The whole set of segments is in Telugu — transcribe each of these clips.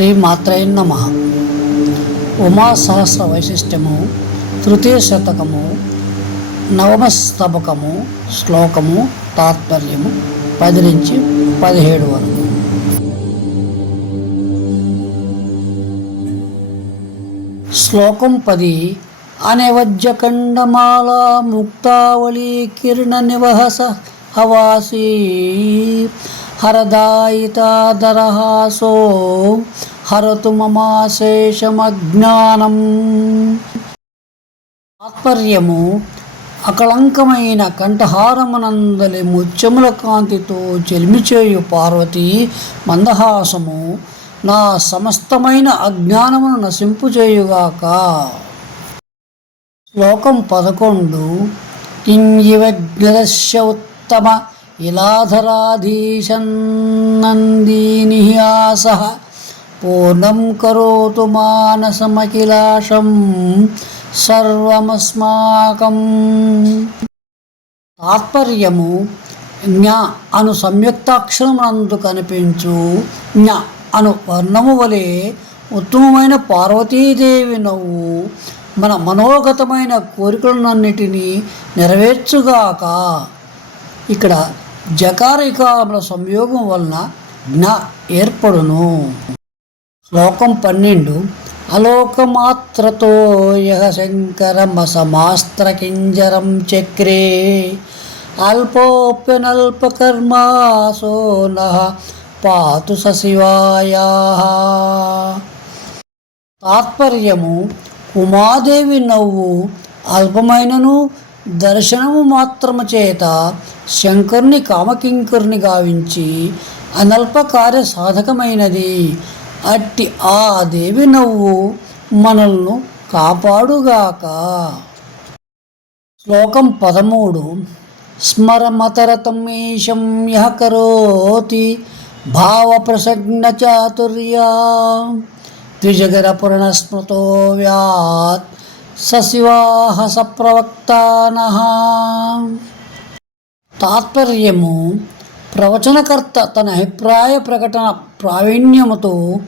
శ్రీ మాత్రయ నమ. ఉమా సహస్ర వైశిష్ట్యము తృతీయ శతకము నవమ స్తబకము శ్లోకము తాత్పర్యము పది నుంచి పదిహేడు వరకు. శ్లోకం పది అనవజ్యకండమాల ముక్తావళీ కిరణ నివహస హవాసీ. హరదాయితాదరహాసో హరతు మమాశేషమజ్ఞానం తాత్పర్యము అకళంకమైన కంఠహారమునందలి ముత్యముల కాంతితో చెలిమిచేయు పార్వతి మందహాసము నా సమస్తమైన అజ్ఞానమును నశింపు చేయుగాక శ్లోకం పదకొండు కింగివజ్ఞదస్య ఉత్తమ ఇలాధరాధీశన్నందీనిహాస పూర్ణం కరోతు మానసమఖిలాశం సర్వమస్మాకం తాత్పర్యము జ్ఞ అను సంయుక్తాక్షరమునందు కనిపించు. జ్ఞ అను వర్ణము వలె ఉత్తమమైన పార్వతీదేవి నవ్వు మన మనోగతమైన కోరికలన్నిటినీ నెరవేర్చుగాక. ఇక్కడ జకారికాముల సంయోగం వలన జ్ఞ ఏర్పడును. శ్లోకం పన్నెండు. అలోకమాత్రతో యహ శంకరమసమాస్త్రకింజరం చక్రే. అల్పోప్యనల్పకర్మాసో నహ పాతు సశివాయా. తాత్పర్యము ఉమాదేవి నవ్వు అల్పమైనను దర్శనము మాత్రము చేత శంకరుని కామకింకుర్ని గావించి అనల్పకార్య సాధకమైనది. అట్టి ఆ దేవి నవ్వు మనల్ను కాపాడుగాక. శ్లోకం పదమూడు. స్మరమతరతం యహ యః కరోతి భావప్రసజ్ఞ చాతుర్యా. ద్విజగరపురణస్మృతో వ్యాత్ సశివాహ సప్రవక్తాన. తాత్పర్యము ప్రవచనకర్త తన అభిప్రాయ ప్రకటన ప్రావీణ్యముతో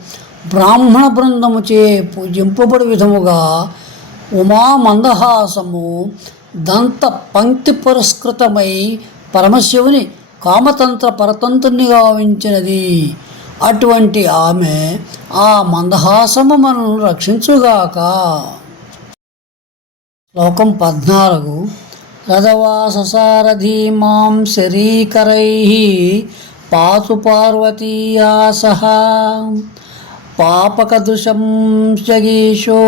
బ్రాహ్మణ బృందముచే పూజింపబడు విధముగా ఉమా మందహాసము దంత పంక్తి పురస్కృతమై పరమశివుని కామతంత్ర పరతంత్రుని గావించినది. అటువంటి ఆమె ఆ మందహాసము మనను రక్షించుగాక. శ్లోకం పద్నాలుగు. రథవాససారథీ మాం శరీకరై పాతు పార్వతీయా సహ. పాపకదృశం జగీషో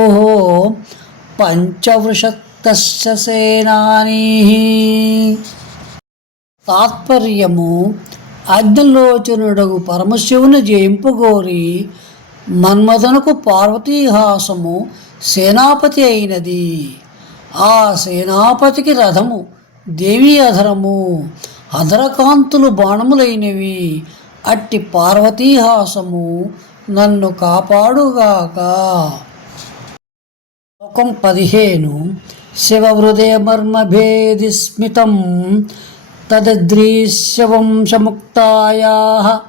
పంచవృషత్తస్య సేనానీ. తాత్పర్యము అగ్నిలోచనుడగు పరమశివుని జయింపుగోరి మన్మథనుకు పార్వతీహాసము సేనాపతి అయినది. ఆ సేనాపతికి రథము దేవీ అధరము అధరకాంతులు బాణములైనవి. అట్టి పార్వతీహాసము నన్ను కాపాడుగాక. లోకం పదిహేను. శివహృదయమర్మభేది స్మితం తదదృశ్యవంశముక్తాయా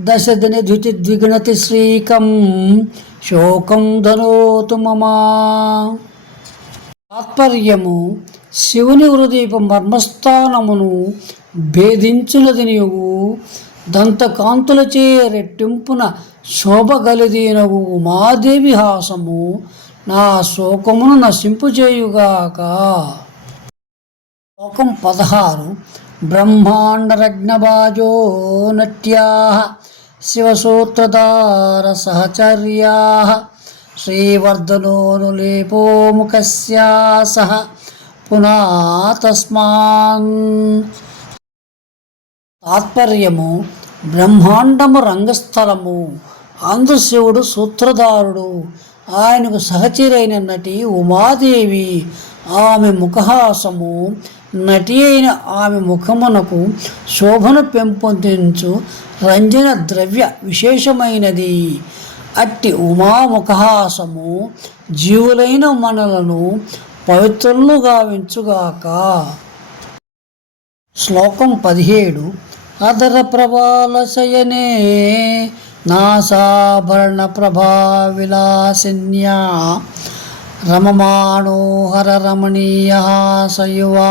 దశదిని ద్విగుణతి శ్రీకం శోకం ధనోతు మమా తాత్పర్యము శివుని హృదయపు మర్మస్థానమును భేదించునది నీవు దంతకాంతులచే రెట్టింపున శోభగలిదీనవు ఉమాదేవి హాసము నా శోకమును నశింపుచేయుగాక శోకం పదహారు. బ్రహ్మాండరగ్నబాజో నట్యా శివసూత్రధార సహచర్యా శ్రీవర్ధనోనులేపో ముఖస్యా సహ పునాతస్మాన్. తాత్పర్యము బ్రహ్మాండము రంగస్థలము ఆంధ్రశివుడు సూత్రధారుడు ఆయనకు సహచరైన నటి ఉమాదేవి ఆమె ముఖహాసము నటి అయిన ఆమె ముఖమునకు శోభను పెంపొందించు రంజన ద్రవ్య విశేషమైనది. అట్టి ఉమాముఖహాసము జీవులైన మనలను పవిత్రులను గావించుగాక శ్లోకం పదిహేడు. అదర ప్రబాల శయనే నాసాభరణ ప్రభా విలాసిన్యా రమమాణోహర రమణీయ సయువా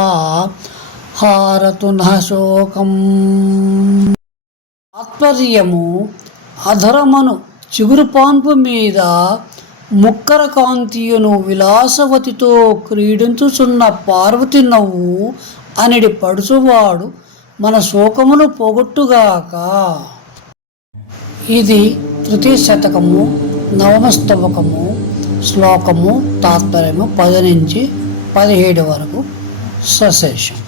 హారతు నశోకం తాత్పర్యము అధరమను చిగురుపాన్పు మీద ముక్కర కాంతియును విలాసవతితో క్రీడించుచున్న పార్వతి నవ్వు అనిడి పడుచువాడు మన శోకమును పోగొట్టుగాక. ఇది తృతీయ శతకము నవమ స్తవకము శ్లోకము తాత్పర్యము పది నుంచి పదిహేడు వరకు సశేషం.